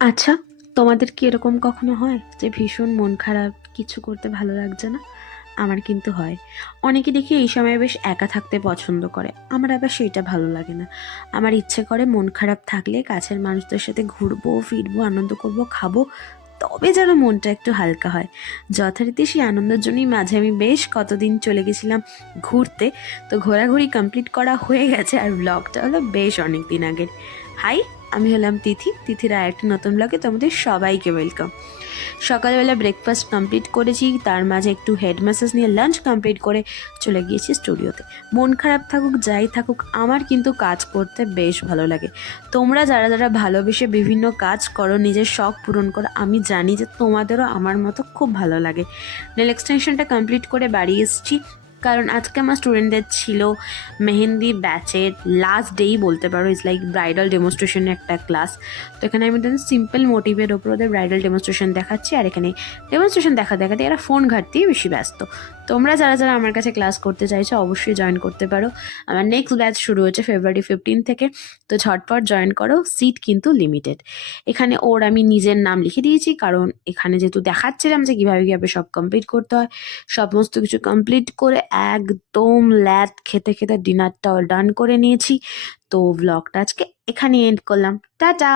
আচ্ছা, তোমাদের কি এরকম কখনো হয় যে ভীষণ মন খারাপ, কিছু করতে ভালো লাগছে না? আমার কিন্তু হয়। অনেকে দেখি এই সময় বেশ একা থাকতে পছন্দ করে, আমার আবার সেইটা ভালো লাগে না। আমার ইচ্ছে করে মন খারাপ থাকলে কাছের মানুষদের সাথে ঘুরবো ফিরবো, আনন্দ করব, খাবো, তবে যেন মনটা একটু হালকা হয়। যথারীতি সেই আনন্দের জন্যই মাঝে আমি বেশ কতদিন চলে গেছিলাম ঘুরতে। তো ঘোরাঘুরি কমপ্লিট করা হয়ে গেছে, আর ব্লগটা হলো বেশ অনেক দিন আগের। হাই, আমি হলাম তিথি। তিথির আর একটা নতুন ব্লগে তোমাদের সবাইকে ওয়েলকাম। সকালবেলা ব্রেকফাস্ট কমপ্লিট করেছি, তার মাঝে একটু হেড ম্যাসাজ নিয়ে লাঞ্চ কমপ্লিট করে চলে গিয়েছি স্টুডিওতে। মন খারাপ থাকুক যাই থাকুক, আমার কিন্তু কাজ করতে বেশ ভালো লাগে। তোমরা যারা যারা ভালোবেসে বিভিন্ন কাজ করো, নিজের শখ পূরণ করো, আমি জানি যে তোমাদেরও আমার মতো খুব ভালো লাগে। নেল এক্সটেনশনটা কমপ্লিট করে বাড়ি এসেছি, কারণ আজকে আমার স্টুডেন্টদের ছিল মেহেন্দি ব্যাচের লাস্ট ডেই বলতে পারো। ইজ লাইক ব্রাইডাল ডেমনস্ট্রেশনের একটা ক্লাস। তো এখানে আমি ওদের সিম্পল মোটিভের ওপর ওদের ব্রাইডাল ডেমনস্ট্রেশন দেখাচ্ছি, আর এখানে ডেমনস্ট্রেশন দেখাতে এরা ফোন ঘাটতেই বেশি ব্যস্ত। তোমরা যারা যারা আমার কাছে ক্লাস করতে চাইছো অবশ্যই জয়েন করতে পারো। আমার নেক্সট ব্যাচ শুরু হচ্ছে ফেব্রুয়ারি 15 থেকে। তো ঝটপট জয়েন করো, সিট কিন্তু লিমিটেড। এখানে ওর আমি নিজের নাম লিখে দিয়েছি, কারণ এখানে যেহেতু দেখাচ্ছিলাম যে কীভাবে কীভাবে সব কমপ্লিট করতে হয়। সমস্ত কিছু কমপ্লিট করে একদম ল্যাদ খেতে খেতে ডিনারটাও ডান করে নিয়েছি। তো ব্লগটা আজকে এখানে এন্ড করলাম। টাটা।